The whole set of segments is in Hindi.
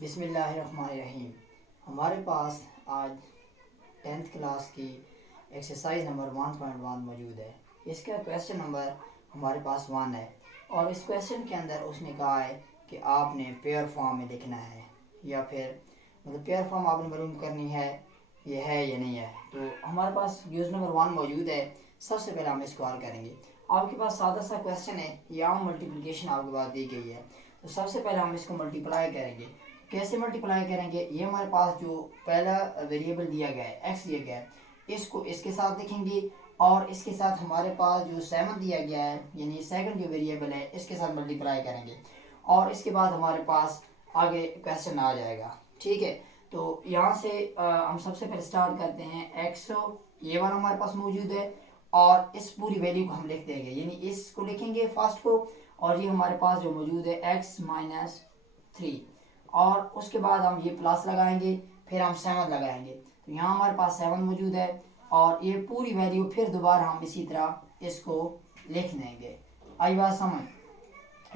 बिस्मिल्लाहिर्रहमानिर्रहीम। हमारे पास आज 10th क्लास की एक्सरसाइज नंबर 1.1 मौजूद है। इसका क्वेश्चन नंबर हमारे पास 1 है और इस क्वेश्चन के अंदर उसने कहा है कि आपने पेयर फॉर्म में लिखना है या फिर मतलब पेयर फॉर्म आपने मालूम करनी है ये है या नहीं है। तो हमारे पास यूज़ नंबर 1 मौजूद है। सबसे पहले हम इसको हल करेंगे। आपके पास सादा सा क्वेश्चन है या मल्टीप्लिकेशन आपके पास दी गई है। तो सबसे पहले हम इसको मल्टीप्लाई करेंगे। कैसे मल्टीप्लाई करेंगे? ये हमारे पास जो पहला वेरिएबल दिया गया है एक्स दिया गया है, इसको इसके साथ लिखेंगे और इसके साथ हमारे पास जो 7 दिया गया है यानी सेकंड जो वेरिएबल है इसके साथ मल्टीप्लाई करेंगे और इसके बाद हमारे पास आगे क्वेश्चन आ जाएगा। ठीक है, तो यहाँ से हम सबसे पहले स्टार्ट करते हैं। एक्स ये वाला हमारे पास मौजूद है और इस पूरी वैल्यू को हम लिख देंगे, यानी इसको लिखेंगे फर्स्ट को और ये हमारे पास जो मौजूद है एक्स माइनस 3 और उसके बाद हम ये प्लस लगाएंगे, फिर हम 7 लगाएंगे। तो यहाँ हमारे पास 7 मौजूद है और ये पूरी वैल्यू फिर दोबारा हम इसी तरह इसको लिख देंगे। आई बात समझ?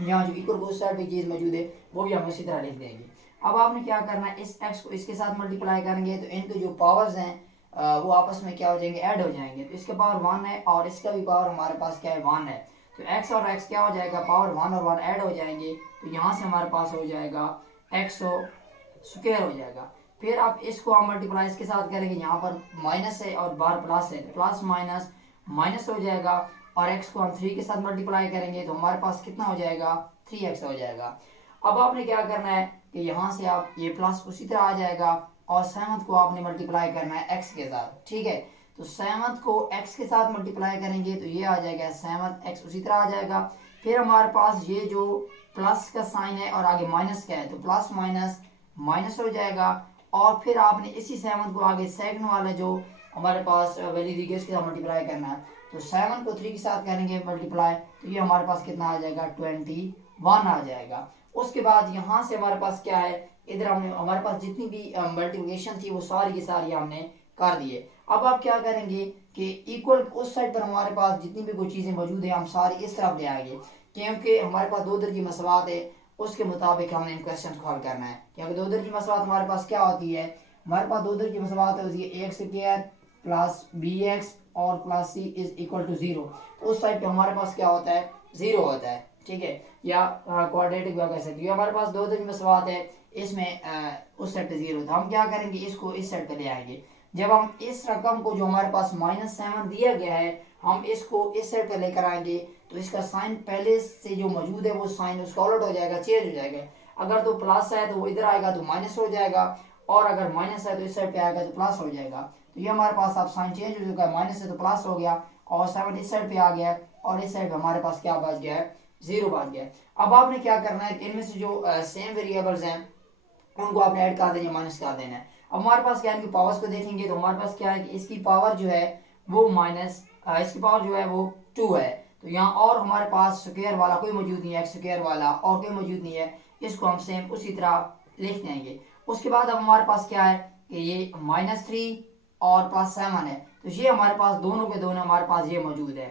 यहाँ जो इक्वल को साइड पे चीज़ मौजूद है वो भी हम इसी तरह लिख देंगे। अब आपने क्या करना है, इस एक्स को इसके साथ मल्टीप्लाई करेंगे तो इनके जो पावर्स हैं वो आपस में क्या हो जाएंगे, ऐड हो जाएंगे। तो इसके पावर 1 है और इसका भी पावर हमारे पास क्या है, 1 है। तो एक्स और एक्स क्या हो जाएगा, पावर 1 और 1 ऐड हो जाएंगे। तो यहाँ से हमारे पास हो जाएगा एक्स स्क्वायर हो जाएगा। फिर आप इसको हम मल्टीप्लाई इसके साथ करेंगे, यहाँ पर माइनस है और बार प्लस है, प्लस माइनस माइनस हो जाएगा और एक्स को हम 3 के साथ मल्टीप्लाई करेंगे तो हमारे पास कितना हो जाएगा, 3x हो जाएगा। अब आपने क्या करना है कि यहाँ से आप ये प्लस उसी तरह आ जाएगा और 7 को आपने मल्टीप्लाई करना है x के साथ। ठीक है, तो 7 को x के साथ मल्टीप्लाई करेंगे तो ये आ जाएगा 7x उसी तरह आ जाएगा। फिर हमारे पास ये जो प्लस का साइन है और आगे माइनस का है तो प्लस माइनस माइनस हो जाएगा और फिर आपने इसी 7 को आगे सेकंड वाला जो हमारे पास वैल्यू दी गई उसके साथ मल्टीप्लाई करना है। तो 7 को 3 के साथ करेंगे मल्टीप्लाई तो ये हमारे पास कितना आ जाएगा, 21 आ जाएगा। उसके बाद यहाँ से हमारे पास क्या है, इधर हमने हमारे पास जितनी भी मल्टीप्लिकेशन थी वो सारी की सारी हमने कर दिए। अब आप क्या करेंगे कि इक्वल उस साइड पर हमारे पास जितनी भी कोई चीज़ें मौजूद है हम सारी इस तरफ ले आएंगे क्योंकि हमारे पास 2 दर्जी मसवात है, उसके मुताबिक हमने इन क्वेश्चन को हल करना है। क्योंकि 2 दर्जी मसवात हमारे पास क्या होती है, हमारे पास 2 दर्जी मसवात होती है x square plus b x और plus c is equal to 0। तो उस साइड पे हमारे पास क्या होता है, 0 होता है। ठीक है, या क्वाड्रेटिक कह सकते हैं। हमारे पास 2 दर्जी मसवात है, इसमें उस साइड पे 0 था। हम क्या करेंगे, इसको इस साइड पे ले आएंगे। जब हम इस रकम को जो हमारे पास -7 दिया गया है हम इसको इस साइड पे लेकर आएंगे तो इसका साइन पहले से जो मौजूद है वो साइन उसका उलट हो जाएगा, चेंज हो जाएगा। अगर तो प्लस है तो वो इधर आएगा तो माइनस हो जाएगा और अगर माइनस है तो इस साइड पे आएगा तो प्लस हो जाएगा। तो ये हमारे पास अब साइन चेंज हो चुका है, माइनस है तो प्लस हो गया और 7 इस साइड पे आ गया और इस साइड पे हमारे पास क्या बच गया है, 0 बच गया। अब आपने क्या करना है कि इनमें से जो सेम वेरिएबल्स हैं उनको आपने ऐड कर देना, माइनस कर देना है। अब हमारे पास क्या है, इनकी पावर्स को देखेंगे तो हमारे पास क्या है कि इसकी पावर जो है वो इसकी पावर जो है वो 2 है। तो यहाँ और हमारे पास स्क्वायर वाला कोई मौजूद नहीं है, एक्स स्क्वायर वाला और कोई मौजूद नहीं है, इसको हम सेम उसी तरह लिख देंगे। उसके बाद अब हमारे पास क्या है कि ये -3 और +7 है। तो ये हमारे पास दोनों के दोनों हमारे पास ये मौजूद है,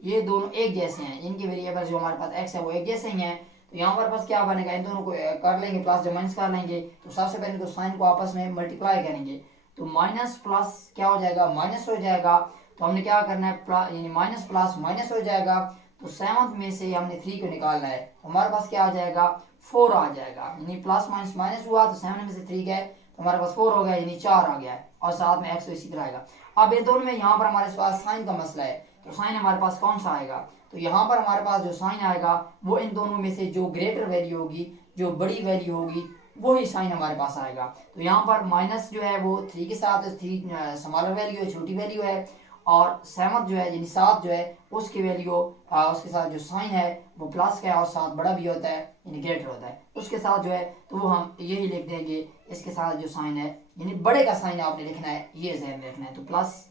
ये दोनों एक जैसे हैं। इनके वेरिएबल जो हमारे पास एक्स है वो एक जैसे ही हैं। तो यहाँ हमारे पास क्या बनेगा, इन दोनों को कर लेंगे, प्लस जब माइनस कर लेंगे तो सबसे पहले इनको साइन को आपस में मल्टीप्लाई करेंगे तो माइनस प्लस क्या हो जाएगा, माइनस हो जाएगा। तो हमने क्या करना है, यानी माइनस प्लस माइनस हो जाएगा। तो 7 में से हमने 3 को निकालना है तो हमारे पास क्या आ जाएगा, 4 आ जाएगा। यानी प्लस माइनस माइनस हुआ तो 7 में से 3 गए तो हमारे पास 4 हो गया, यानी 4 आ गया और साथ में एक्स तो इसी तरह आएगा। अब इन दोनों में यहाँ पर हमारे पास साइन का मसला है तो साइन हमारे पास कौन सा आएगा, तो यहाँ पर हमारे पास जो साइन आएगा वो इन दोनों में से जो ग्रेटर वैल्यू होगी, जो बड़ी वैल्यू होगी वही साइन हमारे पास आएगा। तो यहाँ पर माइनस जो है वो 3 के साथ 3 स्मॉलर वैल्यू है, छोटी वैल्यू है और 7 जो है यानी 7 जो है उसकी वैल्यू उसके साथ जो साइन है वो प्लस का है और 7 बड़ा भी होता है यानी ग्रेटर होता है, उसके साथ जो है तो वो हम यही लिख देंगे। इसके साथ जो साइन है यानी बड़े का साइन आपने लिखना है, ये जहन में रखना है, तो प्लस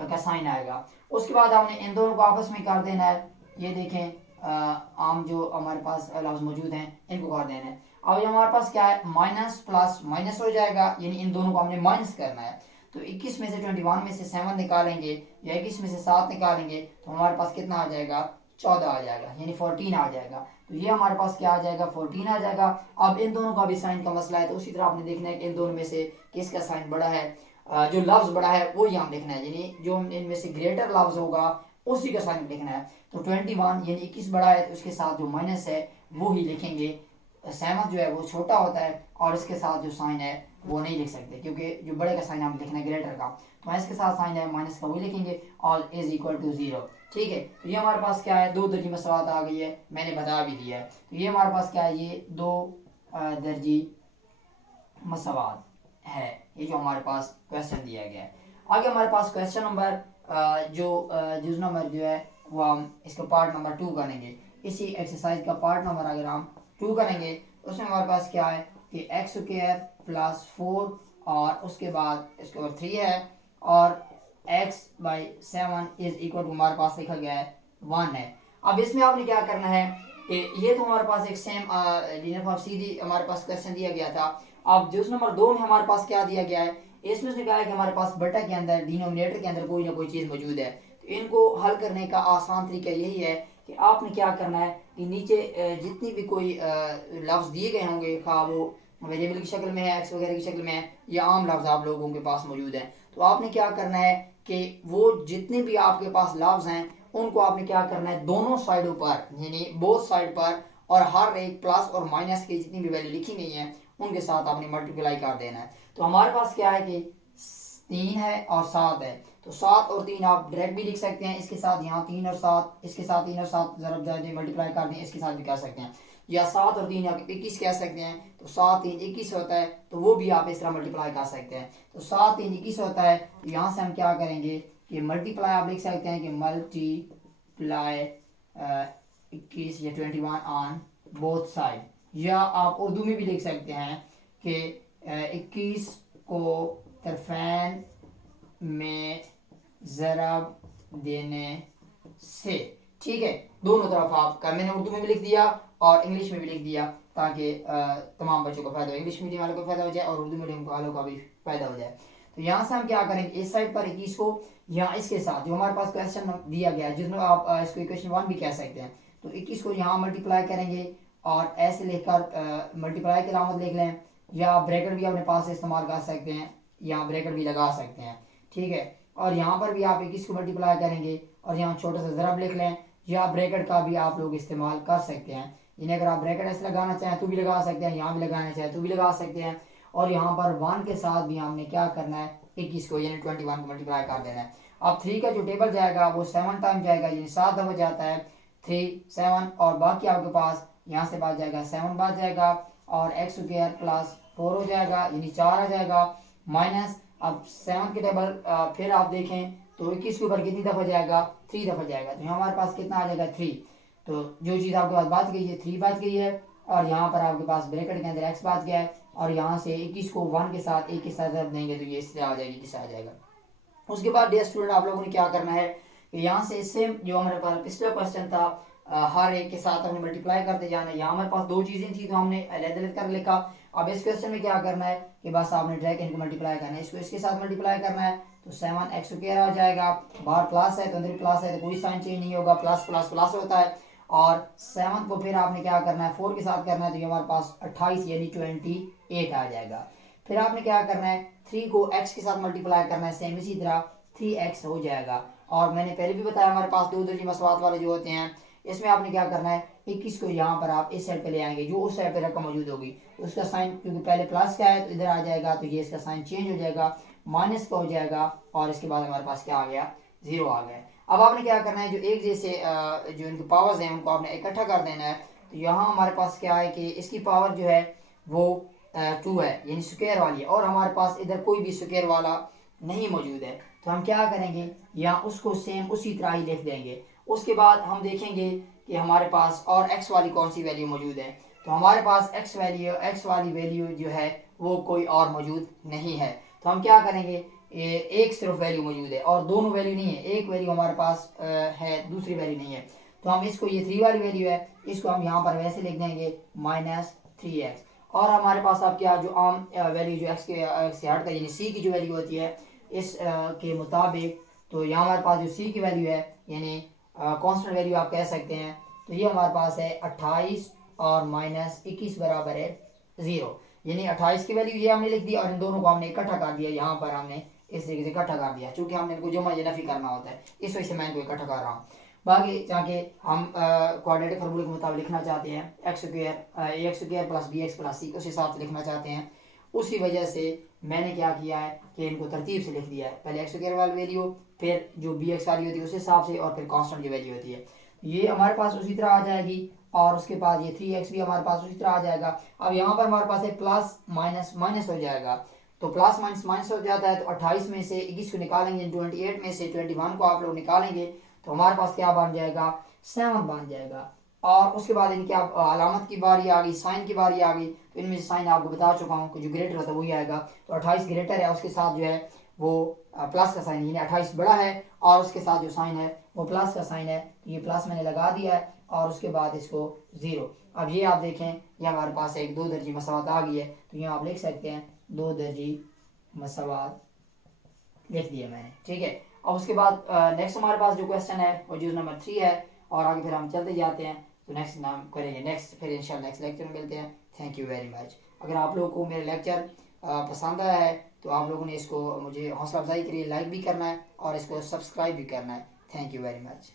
का साइन आएगा। उसके बाद आपने इन दोनों को आपस में कर देना है। ये देखें आम जो हमारे पास लफ्ज़ मौजूद हैं इनको कर देना है। अब ये हमारे पास क्या है, माइनस प्लस माइनस हो जाएगा, यानी इन दोनों को हमने माइनस करना है। तो 21 में से 21 में से 7 निकालेंगे या 21 में से 7 निकालेंगे तो हमारे पास कितना आ जाएगा, 14 आ जाएगा, यानी 14 आ जाएगा। तो ये हमारे पास क्या आ जाएगा, 14 आ जाएगा। अब इन दोनों का भी साइन का मसला है, तो उसी तरह आपने देखना है कि इन दोनों में से किसका साइन बड़ा है, जो लफ्ज बड़ा है वो ही हम लिखना है, यानी जो इनमें से ग्रेटर लफ्ज होगा उसी का साइन लिखना है। तो 21 यानी 21 बड़ा है, तो उसके साथ जो माइनस है वो ही लिखेंगे। 7 जो है वो छोटा होता है और इसके साथ जो साइन है वो नहीं लिख सकते, क्योंकि जो बड़े का साइन हम लिखना है ग्रेटर का, तो इसके साथ साइन है माइनस का, वही लिखेंगे। ऑल इज इक्वल टू 0, ठीक है। तो ये हमारे पास क्या है, 2 दर्जी मसवात आ गई है, मैंने बता भी दिया है। तो ये हमारे पास क्या है, ये 2 दर्जी मसवात है, ये जो हमारे पास क्वेश्चन दिया गया है। आगे हमारे पास क्वेश्चन नंबर जुज नंबर जो है वो हम इसका पार्ट नंबर 2 करेंगे। इसी एक्सरसाइज का पार्ट नंबर अगर हम 2 करेंगे, उसमें हमारे पास क्या है कि एक्स स्क्वायर प्लस 4 और उसके बाद इसके ऊपर 3 है और X by 7 is equal to हमारे पास लिखा गया है 1 है। अब इसमें आपने क्या करना है कि ये तो हमारे पास एक सेम लीनियर फॉर्म सीधी हमारे पास क्वेश्चन दिया गया था। अब जुज नंबर 2 में हमारे पास क्या दिया गया है, इसमें उसने कहा है कि हमारे पास बटा के अंदर डिनोमिनेटर के अंदर कोई ना कोई चीज़ मौजूद है। तो इनको हल करने का आसान तरीका यही है कि आपने क्या करना है कि नीचे जितनी भी कोई लफ्ज़ दिए गए होंगे, खा वो वेरिएबल की शक्ल में है, एक्स वगैरह की शक्ल में है, या आम लफ्ज़ आप लोगों के पास मौजूद है, तो आपने क्या करना है कि वो जितने भी आपके पास लफ्ज़ हैं उनको आपने क्या करना है, दोनों साइडों पर यानी बोथ साइड पर और हर एक प्लस और माइनस की जितनी भी वैल्यू लिखी गई है उनके साथ आपने मल्टीप्लाई कर देना है। तो हमारे पास क्या है कि 3 है और 7 है, तो 7 और 3 आप डायरेक्ट भी लिख सकते हैं, इसके साथ यहाँ 3 और 7, इसके साथ 3 और 7 जरूर जाए मल्टीप्लाई कर दें, इसके साथ भी कर सकते हैं, या 7 और 3 आप 21 कह सकते हैं, तो 7 3 21 होता है, तो वो भी आप इस तरह मल्टीप्लाई कर सकते हैं। तो 7 3 21 होता है, तो यहाँ से हम क्या करेंगे कि मल्टीप्लाई आप लिख सकते हैं कि मल्टीप्लाई 21 या 21 ऑन बोथ साइड, या आप उर्दू में भी लिख सकते हैं कि 21 को तरफैन में ज़रब देने से, ठीक है। दोनों तरफ आपका मैंने उर्दू में भी लिख दिया और इंग्लिश में भी लिख दिया, ताकि तमाम बच्चों को फ़ायदा हो, इंग्लिश मीडियम वालों को फ़ायदा हो जाए और उर्दू मीडियम वालों का भी फ़ायदा हो जाए। तो यहाँ से हम क्या करेंगे, इस साइड पर 21 को यहाँ इसके साथ जो हमारे पास क्वेश्चन दिया गया है, जिसमें आप इसको इक्वेशन 1 भी कह सकते हैं, तो 21 को यहाँ मल्टीप्लाई करेंगे और ऐसे लिखकर मल्टीप्लाई की अलामत लिख लें, या ब्रैकेट भी अपने पास इस्तेमाल कर सकते हैं, यहाँ ब्रैकेट भी लगा सकते हैं, ठीक है। और यहाँ पर भी आप 21 को मल्टीप्लाई करेंगे और यहाँ छोटा सा ज़रब लिख लें, या ब्रैकेट का भी आप लोग इस्तेमाल कर सकते हैं, यानी अगर आप ब्रैकेट ऐसे लगाना चाहें तो भी लगा सकते हैं, यहाँ भी लगाना चाहें तो भी लगा सकते हैं। और यहाँ पर 1 के साथ भी हमने क्या करना है, 21 को यानी 21 को मल्टीप्लाई कर देना है। अब 3 का जो टेबल जाएगा वो 7 टाइम जाएगा, यानी 7 दफ़ा जाता है 3 7, और बाकी आपके पास यहाँ से बाद जाएगा 7 बाद जाएगा और एक्स स्क्वायर प्लस 4 हो जाएगा, यानी 4 आ जाएगा, माइनस अब 7 के टेबल फिर आप देखें तो 21 के ऊपर कितनी दफ़ा जाएगा, 3 दफ़ा जाएगा, तो यहाँ हमारे पास कितना आ जाएगा 3। तो जो चीज़ आपके पास बच गई है 3 बच गई है, और यहाँ पर आपके पास ब्रैकेट के अंदर x बच गया है, और यहाँ से 21 को 1 के साथ 1 के साथ जब देंगे तो ये इससे आ जाएगी, किससे आ जाएगा। उसके बाद डियर स्टूडेंट आप लोगों ने क्या करना है कि यहाँ से सेम जो हमारे पास पिछला क्वेश्चन था, हर एक के साथ हमने मल्टीप्लाई करते जाना है। यहाँ हमारे पास 2 चीज़ें थी तो हमने अलग-अलग कर लिखा। अब इस क्वेश्चन में क्या करना है कि बस आपने डायरेक्ट इनको मल्टीप्लाई करना है, इसको इसके साथ मल्टीप्लाई करना है, तो 7 एक्स स्क्वायर आ जाएगा, बाहर प्लस है तो अंदर प्लस है तो कोई साइन चेंज नहीं होगा, प्लस प्लस प्लस होता है। और 7 को फिर आपने क्या करना है 4 के साथ करना है, तो ये हमारे पास 28 यानी 28 आ जाएगा। फिर आपने क्या करना है 3 को x के साथ मल्टीप्लाई करना है, सेम इसी तरह 3x हो जाएगा। और मैंने पहले भी बताया हमारे पास 2 दर्जी मसवात वाले जो होते हैं, इसमें आपने क्या करना है 21 को यहाँ पर आप इस साइड पे ले आएंगे, जो उस साइड पे रकम मौजूद होगी उसका साइन, क्योंकि पहले प्लस का है तो इधर आ जाएगा, तो ये इसका साइन चेंज हो जाएगा, माइनस का हो जाएगा, और इसके बाद हमारे पास क्या आ गया 0 आ गया। अब आपने क्या करना है जो एक जैसे जो इनके पावर्स हैं उनको आपने इकट्ठा कर देना है। तो यहाँ हमारे पास क्या है कि इसकी पावर जो है वो 2 है, यानी स्क्वायर वाली है, और हमारे पास इधर कोई भी स्क्वायर वाला नहीं मौजूद है, तो हम क्या करेंगे यहाँ उसको सेम उसी तरह ही लिख देंगे। उसके बाद हम देखेंगे कि हमारे पास और x वाली कौन सी वैल्यू मौजूद है, तो हमारे पास x वाली वैल्यू जो है वो कोई और मौजूद नहीं है। तो हम क्या करेंगे एक सिर्फ वैल्यू मौजूद है और दोनों वैल्यू नहीं है, एक वैल्यू हमारे पास है दूसरी वैल्यू नहीं है, तो हम इसको ये 3 वाली वैल्यू है इसको हम यहाँ पर वैसे लिख देंगे -3x। और हमारे पास अब क्या जो आम वैल्यू जो x से हट कर यानी c की जो वैल्यू होती है इस के मुताबिक, तो यहाँ हमारे पास जो c की वैल्यू है यानी कांस्टेंट वैल्यू आप कह सकते हैं। तो ये हमारे पास है 28 और -21 बराबर है 0, यानी 28 की वैल्यू ये हमने लिख दी और इन दोनों को हमने इकट्ठा कर दिया, यहाँ पर हमने इस तरीके से इकट्ठा कर दिया, चूंकि हमने इनको जमा या नफी करना होता है, इस वजह से मैं इनको इकट्ठा कर रहा हूँ। बाकी जाके हम क्वाड्रेटिक फार्मूले के मुताबिक लिखना चाहते हैं x square plus b x plus c, उस हिसाब से लिखना चाहते हैं। उसी वजह से मैंने क्या किया है कि इनको तरतीब से लिख दिया है, पहले एक्स स्क्वायर वाली वैल्यू, फिर जो बी एक्स वाली होती है उस हिसाब से, और फिर कांस्टेंट की वैल्यू होती है, ये हमारे पास उसी तरह आ जाएगी। और उसके बाद ये 3x भी हमारे पास उसी तरह आ जाएगा। अब यहाँ पर हमारे पास है प्लस माइनस माइनस हो जाएगा, तो प्लस माइनस माइनस हो जाता है, तो 28 में से 21 को निकालेंगे, 28 में से 21 को आप लोग निकालेंगे, तो हमारे पास क्या बन जाएगा 7 बन जाएगा। और उसके बाद इनकी आप अलामत की बारी आ गई, साइन की बारी आ गई, तो इनमें से साइन आपको बता चुका हूँ कि जो ग्रेटर होता है वही आएगा। तो 28 ग्रेटर है, उसके साथ जो है वो प्लस का साइन, यानी 28 बड़ा है और उसके साथ जो साइन है वो प्लस का साइन है, तो ये प्लस मैंने लगा दिया है और उसके बाद इसको 0। अब ये आप देखें ये हमारे पास एक 2 दर्जी मसावत आ गई है, तो यहाँ आप लिख सकते हैं 2 दर्जी मसावत लिख दिया मैंने, ठीक है। अब उसके बाद नेक्स्ट हमारे पास जो क्वेश्चन है वो जो नंबर 3 है, और आगे फिर हम चलते जाते हैं, तो नेक्स्ट नाम करेंगे नेक्स्ट, फिर इंशाल्लाह नेक्स्ट लेक्चर में मिलते हैं। Thank you very much. अगर आप लोगों को मेरा लेक्चर पसंद आया है तो आप लोगों ने इसको मुझे हौसला अफजाई के लिए लाइक भी करना है और इसको सब्सक्राइब भी करना है। Thank you very much.